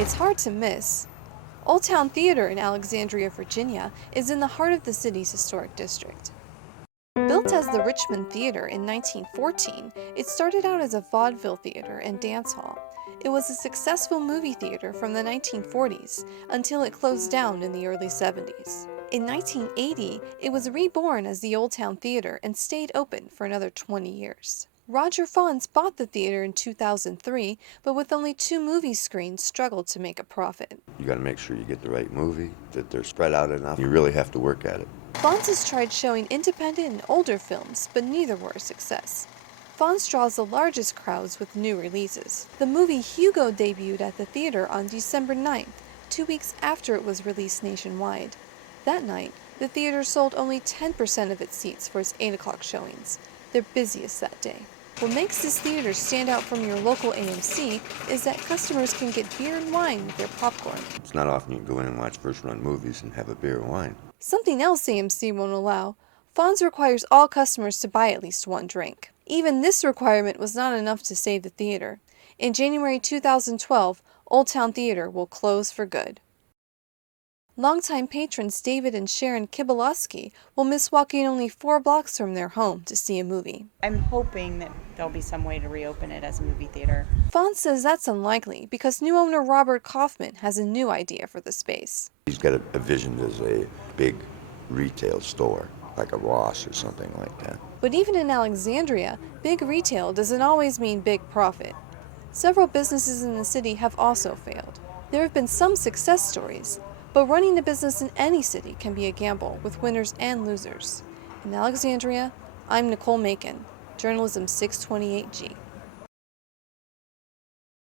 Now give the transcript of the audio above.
It's hard to miss. Old Town Theater in Alexandria, Virginia, is in the heart of the city's historic district. Built as the Richmond Theater in 1914, it started out as a vaudeville theater and dance hall. It was a successful movie theater from the 1940s until it closed down in the early 70s. In 1980, it was reborn as the Old Town Theater and stayed open for another 20 years. Roger Fons bought the theater in 2003, but with only 2 movie screens struggled to make a profit. You got to make sure you get the right movie, that they're spread out enough. You really have to work at it. Fons has tried showing independent and older films, but neither were a success. Fons draws the largest crowds with new releases. The movie Hugo debuted at the theater on December 9th, 2 weeks after it was released nationwide. That night, the theater sold only 10% of its seats for its 8 o'clock showings, their busiest that day. What makes this theater stand out from your local AMC is that customers can get beer and wine with their popcorn. It's not often you can go in and watch first-run movies and have a beer and wine. Something else AMC won't allow. Fons requires all customers to buy at least 1 drink. Even this requirement was not enough to save the theater. In January 2012, Old Town Theater will close for good. Longtime patrons David and Sharon Kibalowski will miss walking only 4 blocks from their home to see a movie. I'm hoping that there'll be some way to reopen it as a movie theater. Fons says that's unlikely because new owner Robert Kaufman has a new idea for the space. He's got a vision as a big retail store, like a Ross or something like that. But even in Alexandria, big retail doesn't always mean big profit. Several businesses in the city have also failed. There have been some success stories, but running a business in any city can be a gamble with winners and losers. In Alexandria, I'm Nicole Macon, Journalism 628G.